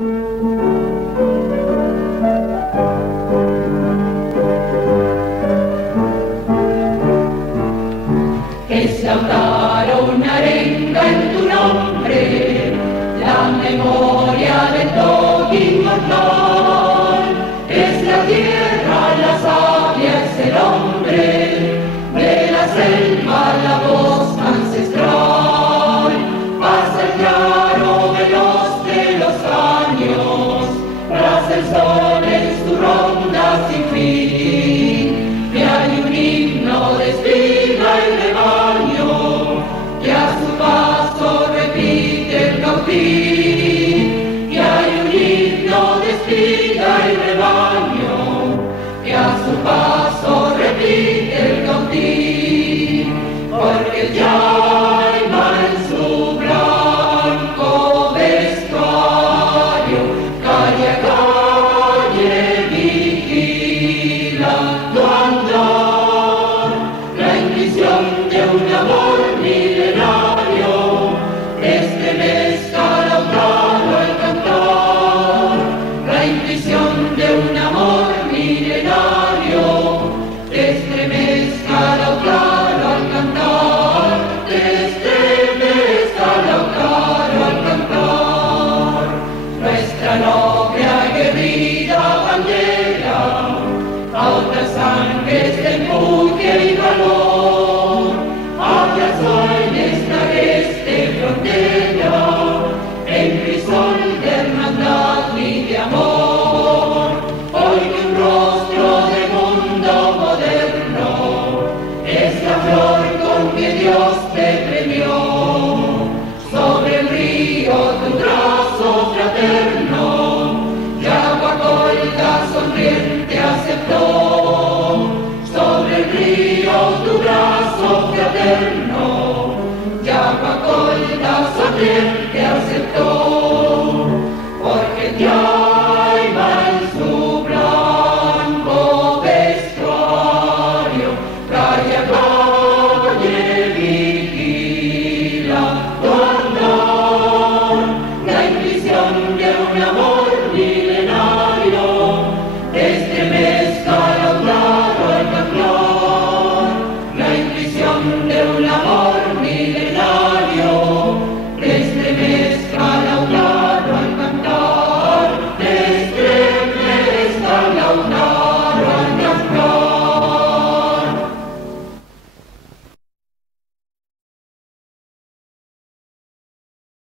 Es Lautaro una arenga en tu nombre, la memoria de todo inmortal. Es la tierra, la savia, es el hombre, de la selva la voz ancestral. Pasa el claro veloz de los años, tras el sol en su ronda sin fin, y hay un himno de espiga y rebaño, que a su paso repite el cautín. Y hay un himno de espiga y rebaño, que a su paso repite el cautín, porque el yaima en su blanco vestuario calle a calle vigila tu andar, la intuición de un amor milenario estremezca Lautaro al cantar, la intuición de un amor milenario estremezca Lautaro al cantar, estremezca Lautaro al cantar. Nuestra noble aguerrida bandera a otras sangres de empuje y valor abrazó en esta agreste frontera en crisol de hermandad y de amor. Hoy que un rostro de mundo moderno es la flor con que Dios te premió, sobre el río tu brazo fraterno Yaguacolda sonriente aceptó, sobre el río tu brazo fraterno Yaguacolda sonriente aceptó, porque Yaima en su blanco vestuario calle a calle vigila tu andar, la intuición de un amor milenario estremezca Lautaro al cantar, la intuición de un amor milenario estremezca